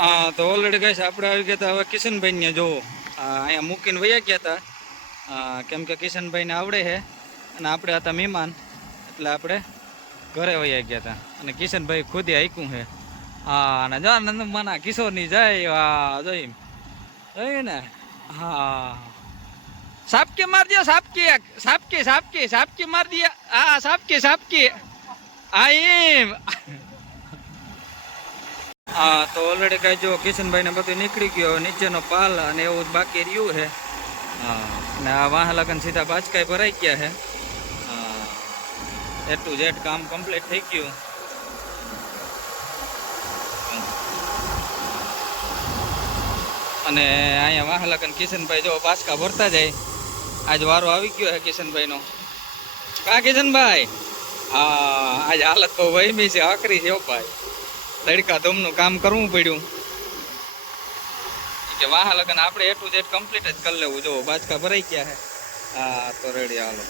હા, તો ઓલરેડી કહીશ આપણે આવી ગયા હતા હવે કિશનભાઈને જો અહીંયા મૂકીને વયા ગયા હતા. કેમ કે કિશનભાઈને આવડે છે. અને આપણે હતા મહેમાન. એટલે આપણે ઘરે વયા ગયા હતા. અને કિશનભાઈ ખુદે આઈકું છે. હા, અને જો નંદ માના કિશોરની જાય હા જોઈ જોઈ ને? હા. સાપકી માર દો સાપકી સાપકી સાપકી સાપકી માર દે હા સાપકી સાપકી. આ એમ. હા તો ઓલરેડી કાંઈ જો કિશનભાઈને બધું નીકળી ગયો નીચેનો પાલ અને એવું બાકી રહ્યું છે. અને આ વાહ લગન સીધા બાચકાઈ ભરાઈ ગયા છે. એ ટુ ઝેડ કામ કમ્પ્લીટ થઈ ગયું. અને અહીંયા વાહ લગન કિશનભાઈ જો બાચકા ભરતા જાય, આજ વારો આવી ગયો છે કિશનભાઈનો. કા કિશનભાઈ? હા, આજ હાલત તો વહીમી છે, આકરી છે ભાઈ. તડકા ધૂમનું કામ કરવું પડ્યું. કે વાહ લગન આપણે એટલું જેટ કમ્પ્લીટ જ કરી લેવું. જો બાચકા ભરાઈ ગયા છે. હા, તો રેડી હાલો.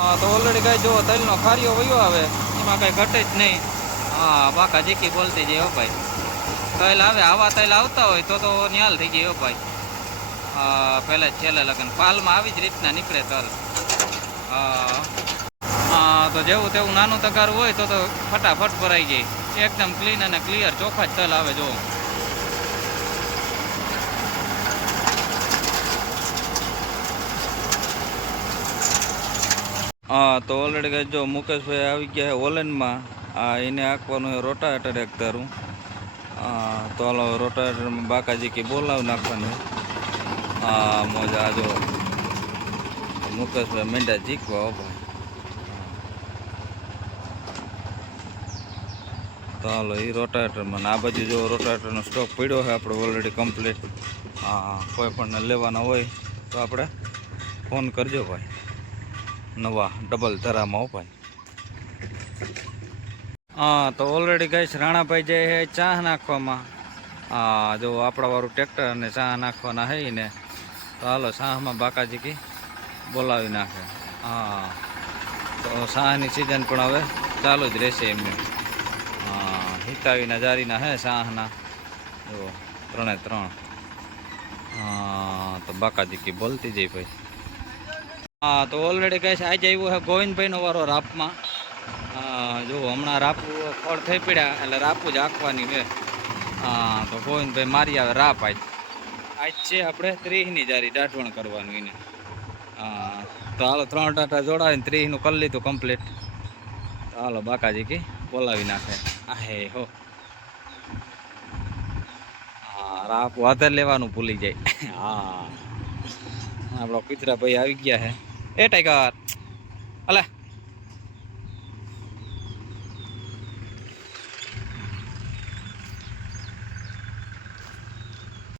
હા, તો ઓલરેડી કાંઈ જો તલનો ખારીઓ વયો આવે. એમાં કાંઈ ઘટે જ નહીં. હા, બાકા જીકી બોલતી જઈ હો ભાઈ. તલ આવે, આવા તલ આવતા હોય, તો તો નિહાલ થઈ ગઈ, હો ભાઈ. હા, પહેલા જ લગન. પાલમાં આવી જ રીતના નીકળે તલ. હા. હા, તો જેવું તેવું નાનું તગારું હોય, તો તો ફટાફટ ભરાઈ જાય. એકદમ ક્લીન અને ક્લિયર ચોખ્ખા જ તલ આવે જો હા, તો ઓલરેડી કહે જો મુકેશભાઈ આવી ગયા છે ઓલેનમાં. આ એને આંકવાનું છે રોટાવેટર એક તારું. હા તો હાલો રોટાવેટરમાં બાકાજી કે બોલાવી નાખવાનું. હા મોજા જો મુકેશભાઈ મેંડા જીકવા તો હાલો એ રોટાવેટરમાં આ બાજુ જો રોટાવેટરનો સ્ટોક પડ્યો હોય આપણે ઓલરેડી કમ્પ્લીટ હા કોઈ પણ લેવાના હોય તો આપણે ફોન કરજો ભાઈ. નવા ડબલ ધરામાં હો ભાઈ. હા, તો ઓલરેડી ગઈશ રાણાભાઈ જે છે, ચા નાખવામાં. હા, જો આપણાવાળું ટ્રેક્ટર અને ચા નાખવાના હે ને તો હાલો, શાહમાં બાકાજી કી બોલાવી નાખે. હા, તો શાહની સિઝન પણ હવે ચાલુ જ રહેશે એમને. હા, હિતાવીના જારીના હે શાહના જો ત્રણે ત્રણ. હા, તો બાકાજી કી બોલતી જઈ ભાઈ. હા, તો ઓલરેડી કહે છે, આજે આવ્યું છે ગોવિંદભાઈનો વારો રાપમાં. જો હમણાં રાપુ ફળ થઈ પડ્યા, એટલે રાપુ જ આંકવાની છે. હા, તો ગોવિંદભાઈ મારી આવે રાપ આજ. આજ છે આપણે ત્રીસની જારી, દાઢવણ કરવાનું એને. હા, તો હાલો ત્રણ ટાટા જોડાવીને ત્રીસનું કરી લીધું કમ્પ્લીટ તો હાલો બાકાજી કી બોલાવી નાખે. આ હે. હો હા રાપ વાતર લેવાનું ભૂલી જાય. હા. આપણો પિતરા ભાઈ આવી ગયા છે એ ટાઈગર. અલે.